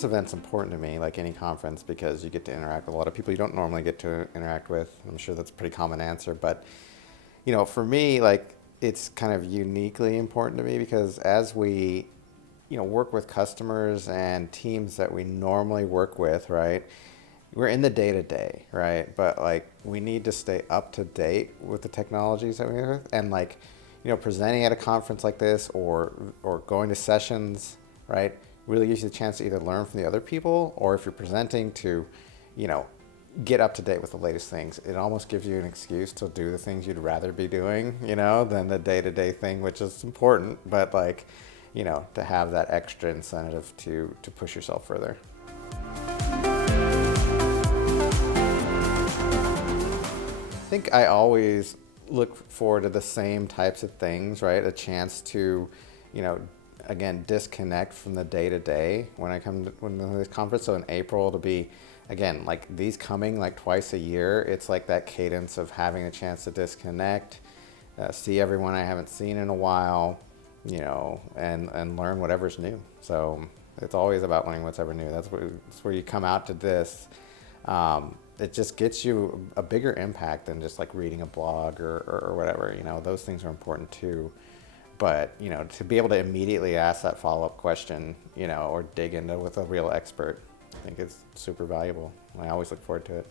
this event's important to me, like any conference, because you get to interact with a lot of people you don't normally get to interact with. I'm sure that's a pretty common answer, but for me, like, it's kind of uniquely important to me because as we, work with customers and teams that we normally work with, right? We're in the day to day, right? But like, we need to stay up to date with the technologies that we have, and like, presenting at a conference like this or going to sessions, right? Really gives you the chance to either learn from the other people, or if you're presenting to, get up to date with the latest things. It almost gives you an excuse to do the things you'd rather be doing, than the day-to-day thing, which is important, but like, to have that extra incentive to push yourself further. I think I always look forward to the same types of things, right? A chance to, again, disconnect from the day-to-day when I come to this conference. So in April, it'll be, again, like these coming like twice a year. It's like that cadence of having a chance to disconnect, see everyone I haven't seen in a while, and learn whatever's new. So it's always about learning what's ever new. That's where you come out to this. It just gets you a bigger impact than just like reading a blog or whatever. Those things are important too. But, to be able to immediately ask that follow-up question, or dig into with a real expert, I think it's super valuable. I always look forward to it.